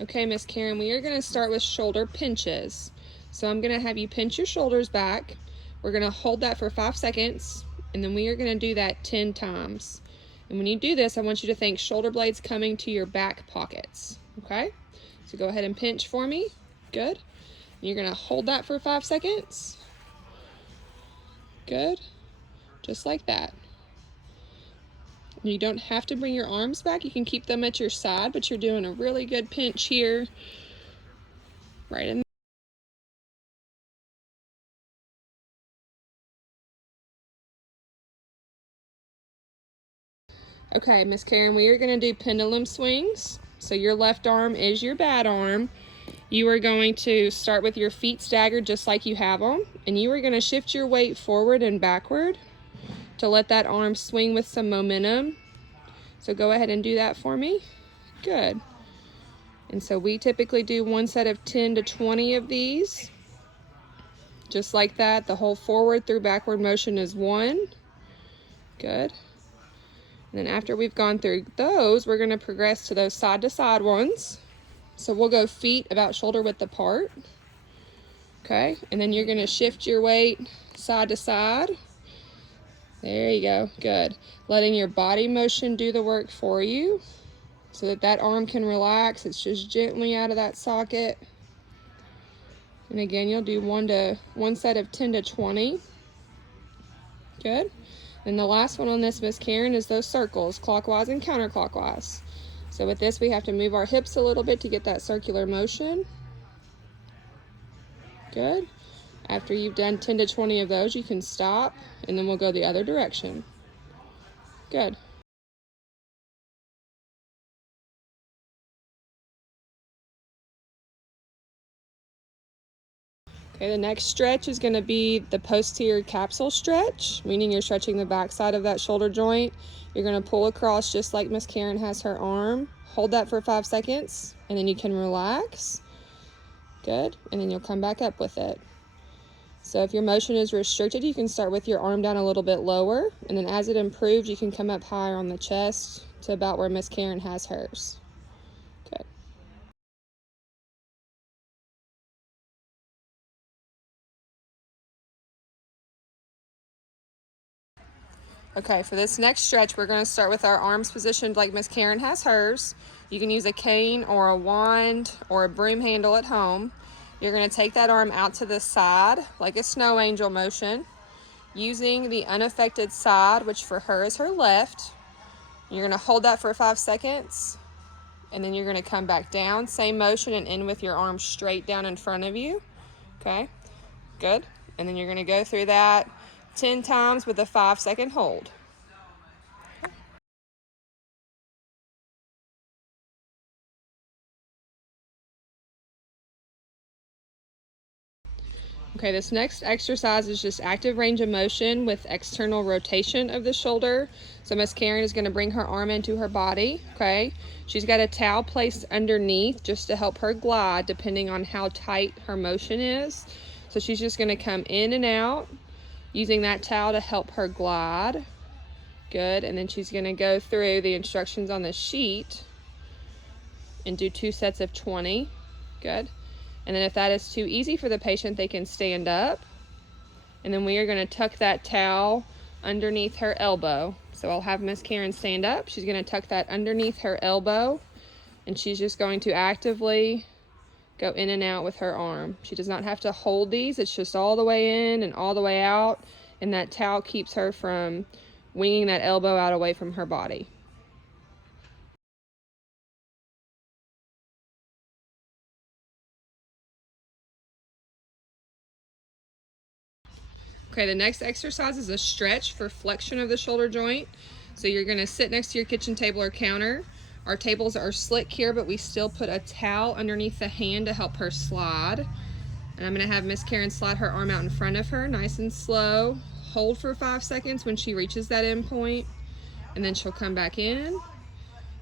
Okay, Miss Karen, we are going to start with shoulder pinches. So I'm going to have you pinch your shoulders back. We're going to hold that for 5 seconds, and then we are going to do that 10 times. And when you do this, I want you to think shoulder blades coming to your back pockets. Okay? So go ahead and pinch for me. Good. You're going to hold that for 5 seconds. Good. Just like that. You don't have to bring your arms back. You can keep them at your side, but you're doing a really good pinch here. Right in. Okay, Miss Karen, we are going to do pendulum swings. So your left arm is your bad arm. You are going to start with your feet staggered just like you have them, and you are going to shift your weight forward and backward to let that arm swing with some momentum. So go ahead and do that for me. Good. And so we typically do one set of 10 to 20 of these. Just like that, the whole forward through backward motion is 1. Good. And then after we've gone through those, we're going to progress to those side to side ones. So we'll go feet about shoulder width apart. Okay, and then you're going to shift your weight side to side. There you go, good. Letting your body motion do the work for you so that that arm can relax. It's just gently out of that socket. And again, you'll do one set of 10 to 20. Good. And the last one on this, Miss Karen, is those circles, clockwise and counterclockwise. So with this, we have to move our hips a little bit to get that circular motion. Good. After you've done 10 to 20 of those, you can stop, and then we'll go the other direction. Good. Okay, the next stretch is going to be the posterior capsule stretch, meaning you're stretching the back side of that shoulder joint. You're going to pull across just like Miss Karen has her arm. Hold that for 5 seconds, and then you can relax. Good, and then you'll come back up with it. So if your motion is restricted, you can start with your arm down a little bit lower, and then as it improves, you can come up higher on the chest to about where Miss Karen has hers. Good. Okay, for this next stretch, we're going to start with our arms positioned like Miss Karen has hers. You can use a cane or a wand or a broom handle at home. You're going to take that arm out to the side like a snow angel motion, using the unaffected side, which for her is her left. You're going to hold that for 5 seconds, and then you're going to come back down, same motion, and end with your arm straight down in front of you. Okay, good. And then you're going to go through that 10 times with a 5-second hold. Okay, this next exercise is just active range of motion with external rotation of the shoulder. So Miss Karen is going to bring her arm into her body, okay? She's got a towel placed underneath just to help her glide depending on how tight her motion is. So she's just going to come in and out using that towel to help her glide. Good, and then she's going to go through the instructions on the sheet and do 2 sets of 20. Good. And then if that is too easy for the patient, they can stand up. And then we are going to tuck that towel underneath her elbow. So I'll have Miss Karen stand up. She's going to tuck that underneath her elbow, and she's just going to actively go in and out with her arm. She does not have to hold these. It's just all the way in and all the way out, and that towel keeps her from winging that elbow out away from her body. Okay, the next exercise is a stretch for flexion of the shoulder joint. So you're going to sit next to your kitchen table or counter. Our tables are slick here, but we still put a towel underneath the hand to help her slide. And I'm going to have Miss Karen slide her arm out in front of her, nice and slow. Hold for 5 seconds when she reaches that end point, and then she'll come back in.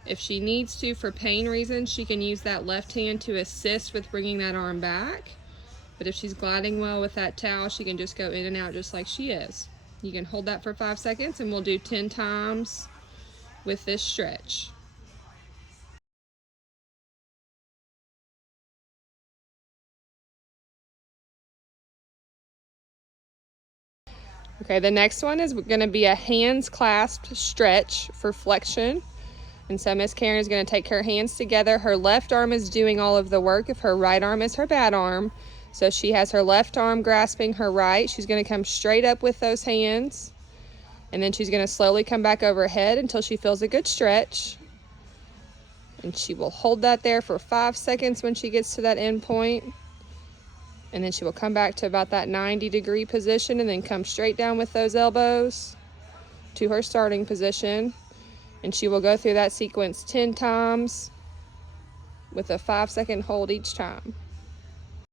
If she needs to, for pain reasons, she can use that left hand to assist with bringing that arm back. But if she's gliding well with that towel, she can just go in and out just like she is. You can hold that for 5 seconds, and we'll do 10 times with this stretch. Okay, the next one is going to be a hands clasped stretch for flexion. And so Miss Karen is going to take her hands together. Her left arm is doing all of the work if her right arm is her bad arm. So she has her left arm grasping her right. She's going to come straight up with those hands. And then she's going to slowly come back overhead until she feels a good stretch. And she will hold that there for 5 seconds when she gets to that end point. And then she will come back to about that 90-degree position and then come straight down with those elbows to her starting position. And she will go through that sequence 10 times with a 5-second hold each time.